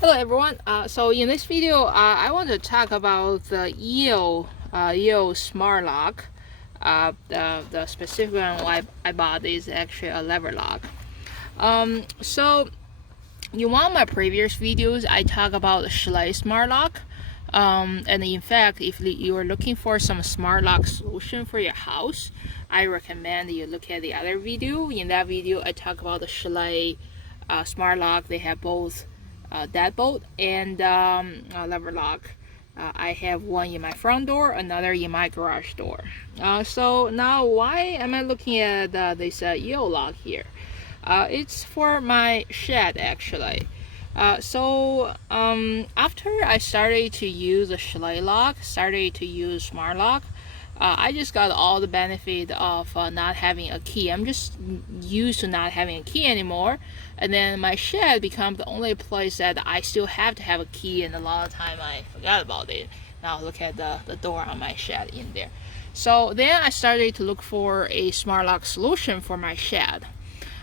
Hello everyone. So in this video, I want to talk about the Yale Smart Lock. The specific one I bought is actually a lever lock. So in one of my previous videos, I talk about the Schlage Smart Lock. And in fact, if you are looking for some smart lock solution for your house, I recommend you look at the other video. In that video, I talk about the Schlage Smart Lock. They have both deadbolt and lever lock. I have one in my front door, another in my garage door. So now, why am I looking at this Yale lock here? It's for my shed actually. So after I started to use the Schlage lock, started to use smart lock, I just got all the benefit of not having a key. I'm just used to not having a key anymore, and then my shed becomes the only place that I still have to have a key, and a lot of time I forgot about it. Now look at the door on my shed in there. So then I started to look for a smart lock solution for my shed,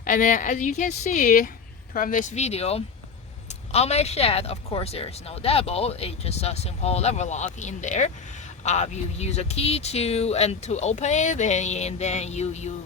and then as you can see from this video, on my shed, of course, there is no deadbolt. It's just a simple lever lock in there. You use a key to open it, and then you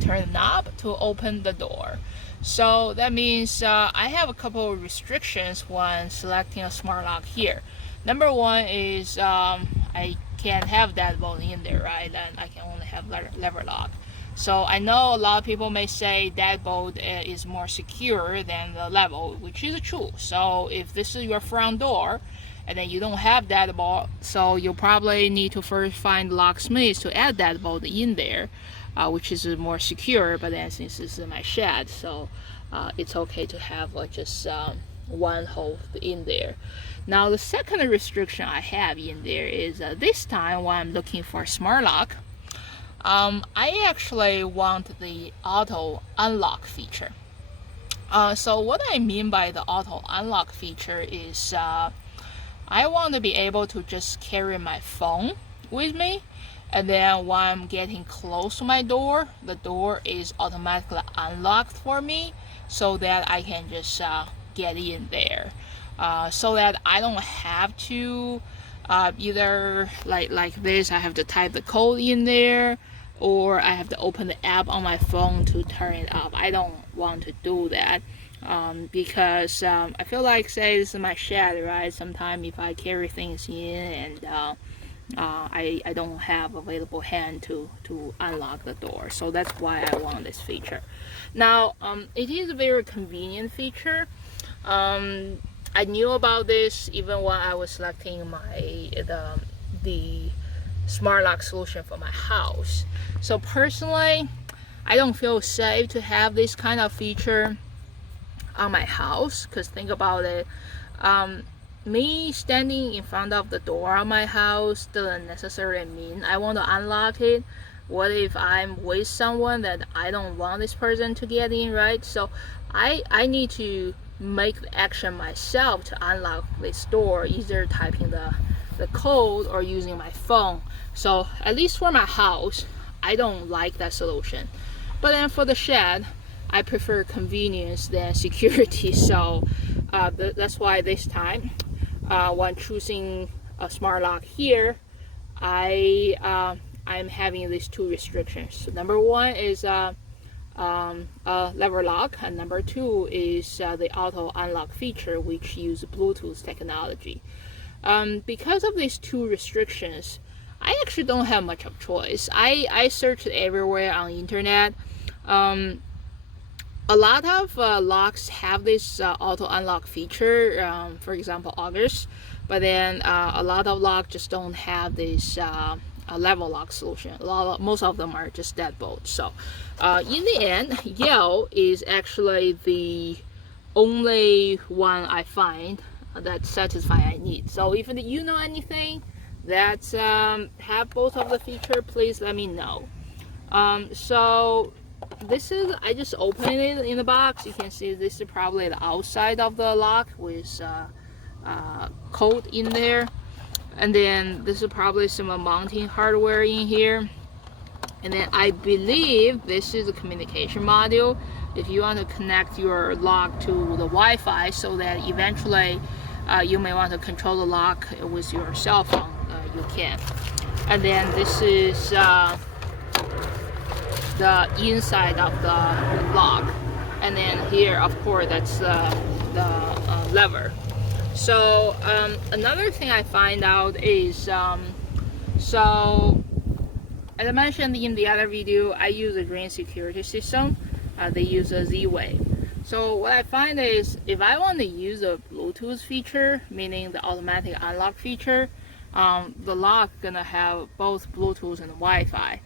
turn the knob to open the door. So that means I have a couple of restrictions when selecting a smart lock here. Number one is I can't have deadbolt in there, right? And I can only have lever lock. So I know a lot of people may say deadbolt is more secure than the level, which is true. So if this is your front door and then you don't have deadbolt, so you'll probably need to first find locksmith to add deadbolt in there, which is more secure. But then since this is my shed, so it's okay to have just one hole in there. Now the second restriction I have in there is this time when I'm looking for smart lock, I actually want the auto unlock feature. So what I mean by the auto unlock feature is I want to be able to just carry my phone with me, and then when I'm getting close to my door, the door is automatically unlocked for me so that I can just get in there, so that I don't have to either like this, I have to type the code in there, or I have to open the app on my phone to turn it up. I don't want to do that because I feel like, say this is my shed, right? Sometimes if I carry things in and I don't have available hand to unlock the door, so that's why I want this feature. Now it is a very convenient feature. I knew about this even when I was selecting the smart lock solution for my house. So personally, I don't feel safe to have this kind of feature on my house, because think about it, me standing in front of the door of my house doesn't necessarily mean I want to unlock it. What if I'm with someone that I don't want this person to get in, right? So I need to make the action myself to unlock this door, either typing the code or using my phone. So at least for my house, I don't like that solution. But then for the shed, I prefer convenience than security. So that's why this time, when choosing a smart lock here, I'm having these two restrictions. So number one is a lever lock, and number two is the auto unlock feature, which uses Bluetooth technology. Because of these two restrictions, I actually don't have much of choice. I searched everywhere on the internet. A lot of locks have this auto unlock feature, for example August, but then a lot of locks just don't have this level lock solution. Most of them are just deadbolt. So in the end, Yale is actually the only one I find that satisfy I need. So if you know anything that have both of the feature, please let me know. So this is, I just opened it in the box. You can see this is probably the outside of the lock with code in there, and then this is probably some mounting hardware in here. And then I believe this is a communication module. If you want to connect your lock to the Wi-Fi so that eventually you may want to control the lock with your cell phone, you can. And then this is the inside of the lock. And then here, of course, that's the lever. So another thing I find out is, so as I mentioned in the other video, I use a green security system. They use a Z-Wave. So what I find is, if I want to use a Bluetooth feature, meaning the automatic unlock feature, the lock gonna have both Bluetooth and Wi-Fi.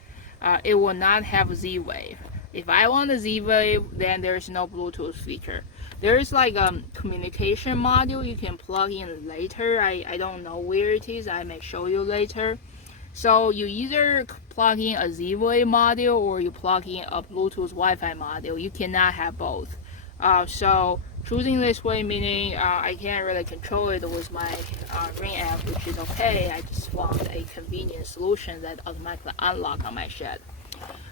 It will not have Z-Wave. If I want a Z-Wave, then there is no Bluetooth feature. There is like a communication module you can plug in later. I don't know where it is. I may show you later. So you either plug in a Z-Wave module or you plug in a Bluetooth Wi-Fi module. You cannot have both. So choosing this way, meaning I can't really control it with my Ring app, which is okay. I just want a convenient solution that automatically unlock on my shed.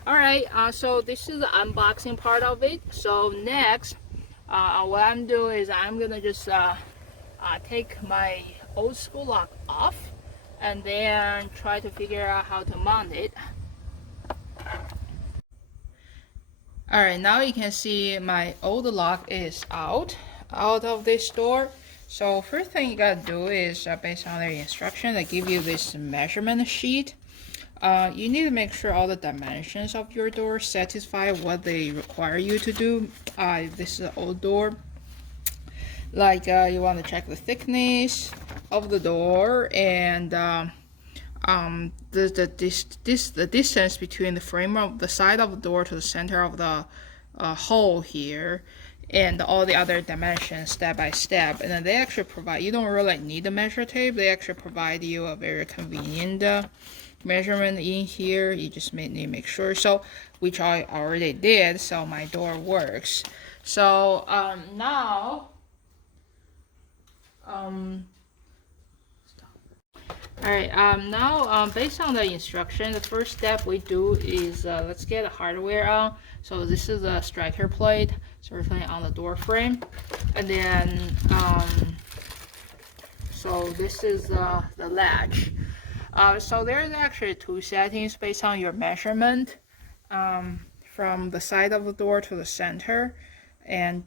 Alright, so this is the unboxing part of it. So next, what I'm doing is I'm gonna just take my old school lock off and then try to figure out how to mount it. Alright, now you can see my old lock is out of this door. So first thing you gotta do is, based on their instruction, they give you this measurement sheet. You need to make sure all the dimensions of your door satisfy what they require you to do. This is an old door. Like you want to check the thickness of the door and the distance between the frame of the side of the door to the center of the hole here, and all the other dimensions step by step. And then they actually provide, you don't really need the measure tape. They actually provide you a very convenient measurement in here. You just need to make sure. So which I already did, so my door works. So now alright, now based on the instruction, the first step we do is let's get the hardware on. So this is a striker plate, certainly on the door frame, and then so this is the latch. So there's actually two settings based on your measurement, from the side of the door to the center. And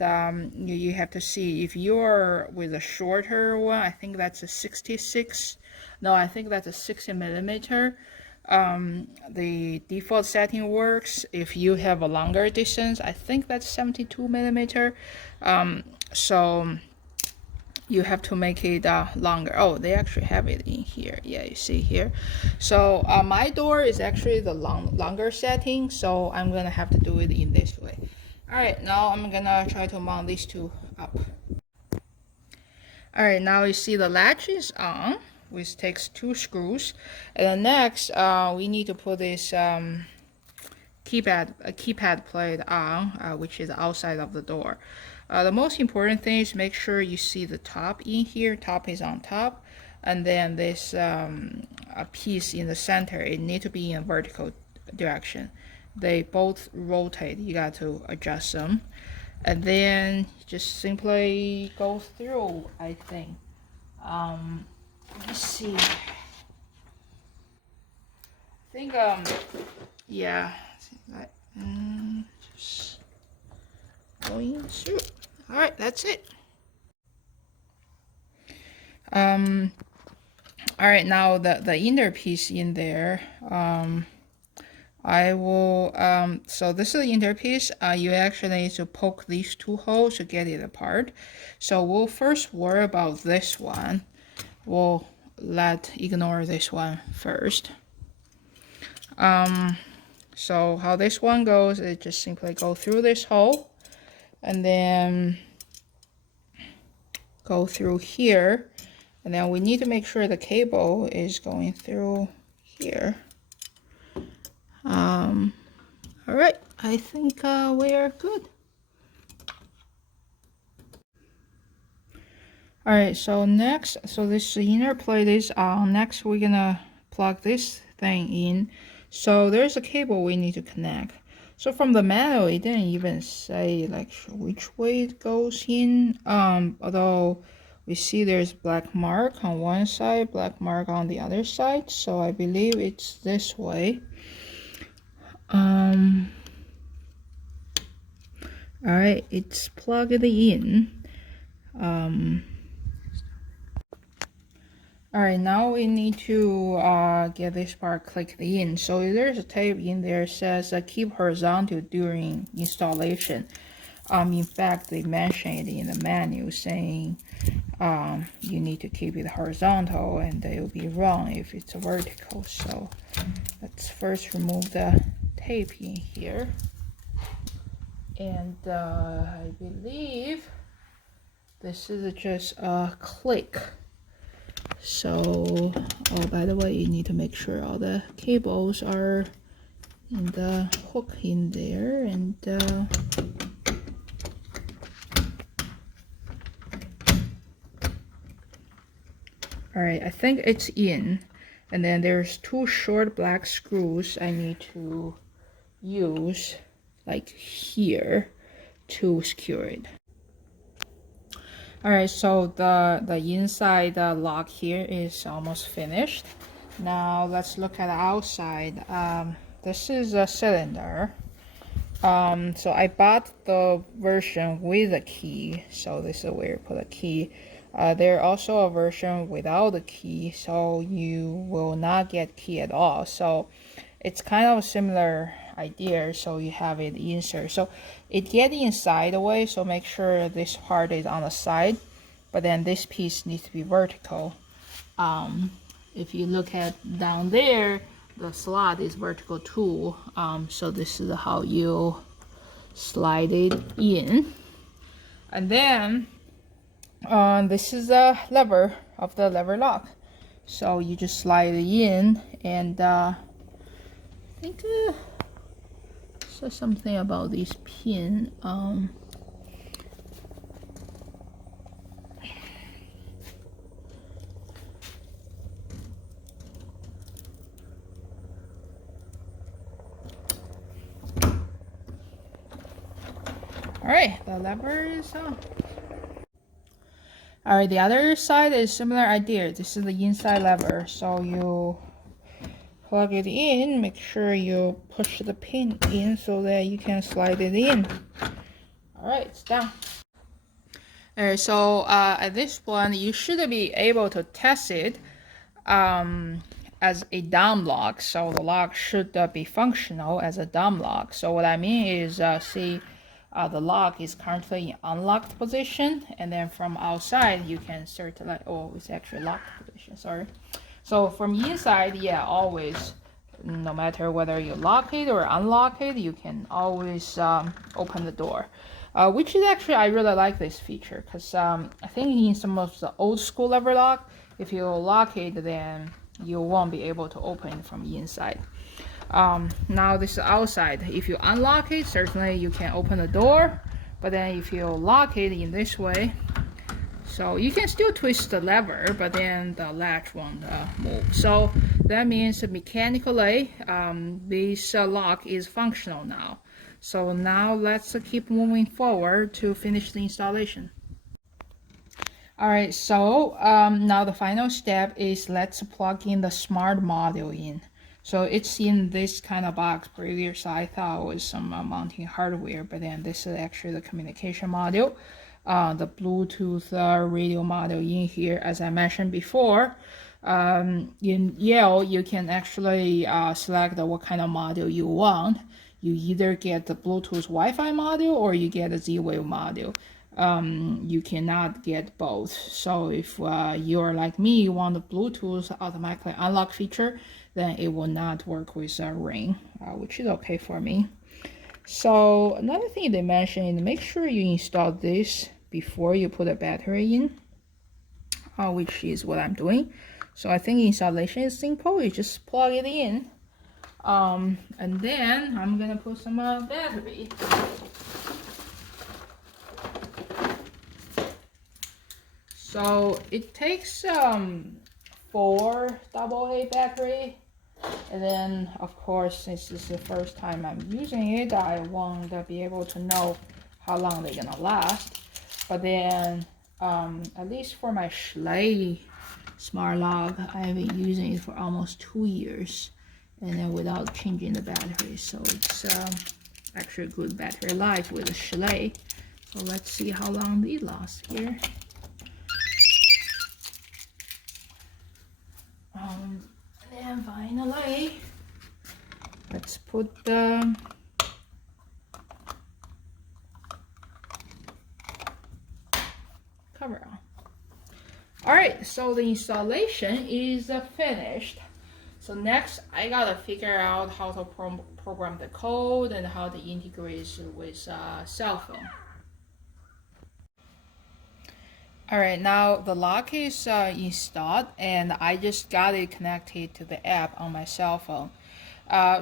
you have to see if you're with a shorter one. I think that's a 66. No, I think that's a 60 millimeter. The default setting works. If you have a longer distance, I think that's 72 millimeter. So you have to make it longer. Oh, they actually have it in here. Yeah, you see here. So my door is actually the longer setting, so I'm gonna have to do it in this way. Alright, now I'm gonna try to mount these two up. Alright, now you see the latch is on, which takes 2 screws. And then next, we need to put this keypad plate on, which is outside of the door. The most important thing is make sure you see the top in here. Top is on top, and then this a piece in the center, it needs to be in a vertical direction. They both rotate. You got to adjust them, and then just simply go through, I think. Let's see. I think yeah, just going through. All right, that's it. All right, now the inner piece in there, I will so this is the inner piece. You actually need to poke these 2 holes to get it apart. So we'll first worry about this one. We'll ignore this one first. So how this one goes is just simply go through this hole and then go through here, and then we need to make sure the cable is going through here. All right, I think we are good. All right, so next, so this inner plate is on. Next, we're gonna plug this thing in So there's a cable we need to connect. So from the manual, it didn't even say like which way it goes in. Although we see there's black mark on one side, black mark on the other side. So I believe it's this way. All right, it's plugged in. All right, now we need to get this part clicked in. So there's a tape in there that says keep horizontal during installation. In fact, they mention it in the manual saying you need to keep it horizontal and it will be wrong if it's vertical. So let's first remove the tape in here. And I believe this is just a click. So, oh, by the way, you need to make sure all the cables are in the hook in there, and all right, I think it's in. And then there's two short black screws I need to use, like here, to secure it. All right, so the inside lock here is almost finished. Now let's look at the outside. This is a cylinder. So I bought the version with a key. So this is where you put a key. There's also a version without the key, so you will not get key at all. So it's kind of a similar idea. So you have it insert. So it gets inside the way. So make sure this part is on the side, but then this piece needs to be vertical. If you look at down there, the slot is vertical too. So this is how you slide it in. And then this is the lever of the lever lock. So you just slide it in, and I think says something about this pin. Alright, the lever is on. Alright, the other side is similar idea. This is the inside lever. So you plug it in, make sure you push the pin in so that you can slide it in. Alright, it's done. Alright, so at this point, you should be able to test it as a dumb lock. So the lock should be functional as a dumb lock. So what I mean is, see, the lock is currently in unlocked position, and then from outside you can start like, oh, it's actually locked position, sorry. So from inside, yeah, always, no matter whether you lock it or unlock it, you can always open the door. Which is actually, I really like this feature, because I think in some of the old school lever lock, if you lock it, then you won't be able to open it from inside. Now this is outside. If you unlock it, certainly you can open the door, but then if you lock it in this way, so you can still twist the lever, but then the latch won't move. So that means mechanically this lock is functional now. So now let's keep moving forward to finish the installation. Alright, so now the final step is let's plug in the smart module in. So it's in this kind of box. Previously I thought it was some mounting hardware, but then this is actually the communication module. The Bluetooth radio module in here. As I mentioned before, in Yale you can actually select what kind of module you want. You either get the Bluetooth Wi-Fi module or you get a Z-Wave module. You cannot get both. So if you're like me, you want the Bluetooth automatically unlock feature, then it will not work with Ring, which is okay for me. So another thing they mentioned is make sure you install this before you put a battery in, which is what I'm doing. So I think installation is simple. You just plug it in, and then I'm gonna put some battery. So it takes 4 AA battery And then, of course, since this is the first time I'm using it, I want to be able to know how long they're gonna last. But then, at least for my Schlage Smart Lock, I've been using it for almost 2 years, and then without changing the battery. So it's actually a good battery life with a Schlage. So let's see how long these last here. And then finally, let's put the cover on. Alright, so the installation is finished. So next, I gotta figure out how to program the code and how to integrate it with cell phone. Alright, now the lock is installed, and I just got it connected to the app on my cell phone.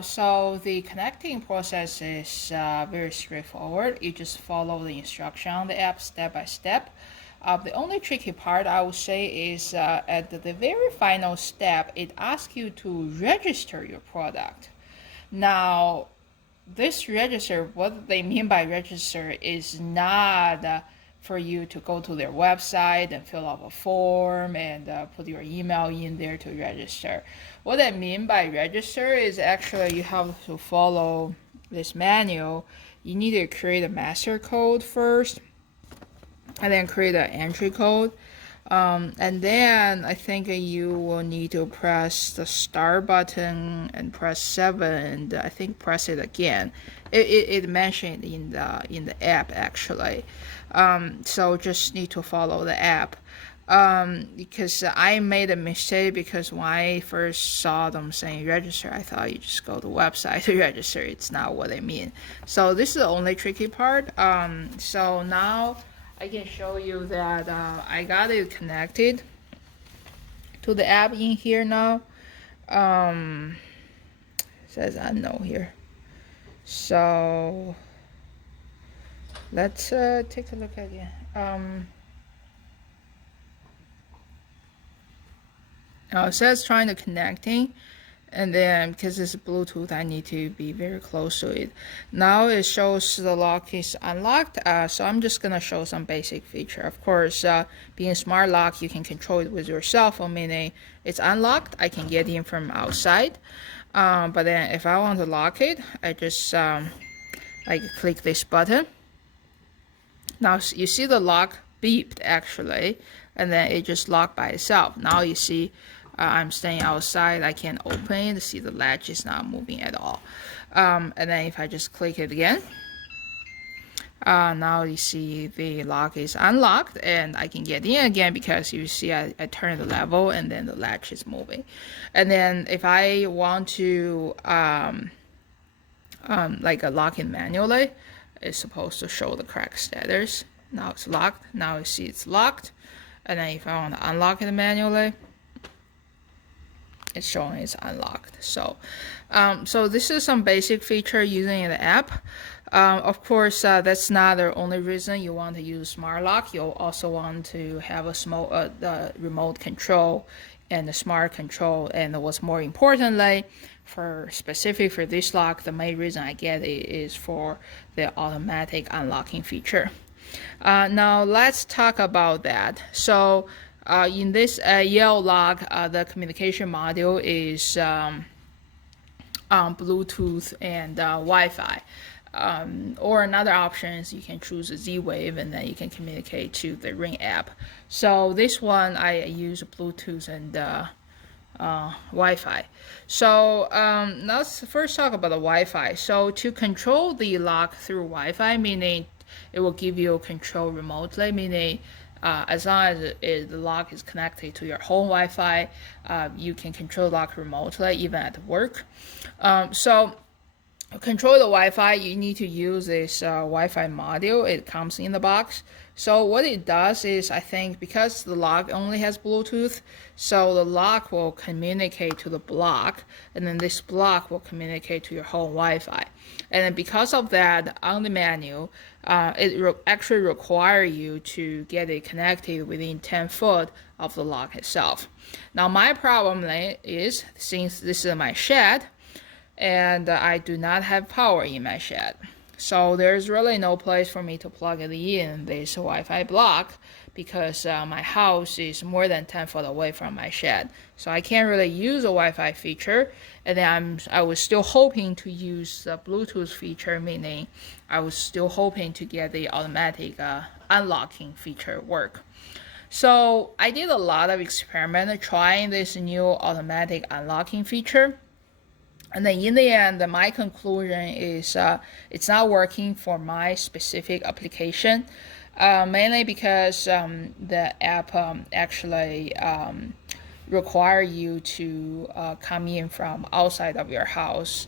So the connecting process is very straightforward. You just follow the instruction on the app step by step. The only tricky part I would say is at the very final step, it asks you to register your product. Now, this register, what they mean by register is not for you to go to their website and fill out a form and put your email in there to register. What I mean by register is actually you have to follow this manual. You need to create a master code first, and then create an entry code. And then I think you will need to press the start button and press 7, and I think press it again. It mentioned in the app actually. So just need to follow the app. Because I made a mistake, because when I first saw them saying register, I thought you just go to the website to register. It's not what I mean. So this is the only tricky part. So now I can show you that I got it connected to the app in here now. It says unknown here. So let's take a look again. It says trying to connecting, and then because it's Bluetooth, I need to be very close to it. Now it shows the lock is unlocked, so I'm just gonna show some basic feature. Of course, being a smart lock, you can control it with your cell phone, meaning it's unlocked, I can get in from outside. But then if I want to lock it, I just like click this button. Now you see the lock beeped actually, and then it just locked by itself. Now you see I'm staying outside, I can't open it, see the latch is not moving at all. And then if I just click it again, now you see the lock is unlocked, and I can get in again because you see I turn the level and then the latch is moving. And then if I want to like lock it manually, it's supposed to show the correct status. Now it's locked, now you see it's locked. And then if I want to unlock it manually, it's showing it's unlocked. So so this is some basic feature using the app. Of course, that's not the only reason you want to use smart lock. You'll also want to have a small the remote control and the smart control. And what's more importantly, for specific for this lock, the main reason I get it is for the automatic unlocking feature. Now let's talk about that. So in this Yale lock, the communication module is Bluetooth and Wi-Fi. Or another option is you can choose a Z-Wave, and then you can communicate to the Ring app. So this one I use Bluetooth and Wi-Fi. So now let's first talk about the Wi-Fi. So to control the lock through Wi-Fi, meaning it will give you control remotely, meaning as long as the lock is connected to your home Wi-Fi, you can control the lock remotely, even at work. So to control the Wi-Fi, you need to use this Wi-Fi module. It comes in the box. So what it does is, I think because the lock only has Bluetooth, so the lock will communicate to the block, and then this block will communicate to your home Wi-Fi. And then because of that, on the menu, actually require you to get it connected within 10 foot of the lock itself. Now my problem is, since this is my shed, and I do not have power in my shed, so there's really no place for me to plug it in this Wi-Fi block, because my house is more than 10 foot away from my shed, so I can't really use a Wi-Fi feature. And then I was still hoping to use the Bluetooth feature, meaning I was still hoping to get the automatic unlocking feature work. So I did a lot of experiment trying this new automatic unlocking feature. And then in the end, my conclusion is it's not working for my specific application, mainly because the app actually require you to come in from outside of your house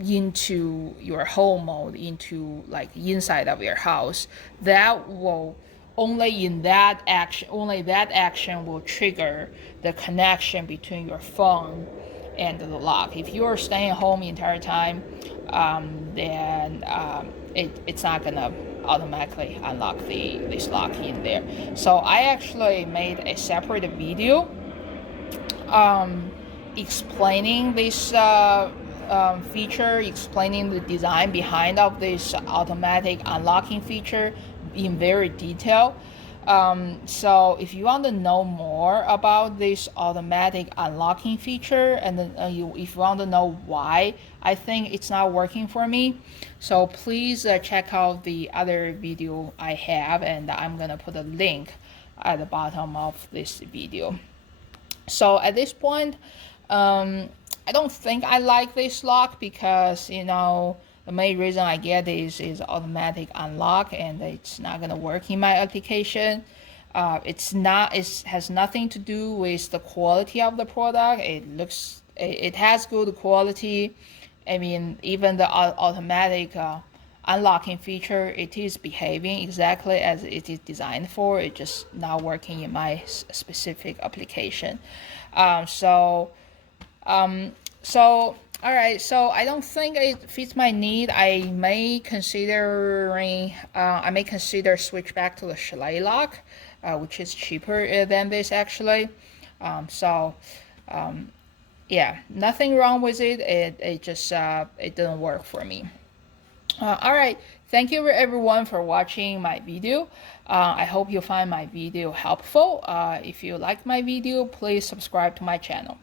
into your home mode, into like inside of your house. That will only that action will trigger the connection between your phone and the lock. If you are staying home the entire time, then it's not gonna automatically unlock this lock in there. So I actually made a separate video explaining this feature, explaining the design behind of this automatic unlocking feature in very detail. So if you want to know more about this automatic unlocking feature, and then if you want to know why I think it's not working for me, so please check out the other video I have, and I'm gonna put a link at the bottom of this video. So at this point, I don't think I like this lock, because the main reason I get is automatic unlock, and it's not gonna work in my application. It has nothing to do with the quality of the product. It has good quality. I mean, even the automatic unlocking feature, it is behaving exactly as it is designed for. It's just not working in my specific application. So all right, so I don't think it fits my need. I may consider switch back to the Schlage lock, which is cheaper than this actually. Yeah, nothing wrong with it. It just it didn't work for me. All right, thank you everyone for watching my video. I hope you find my video helpful. If you like my video, please subscribe to my channel.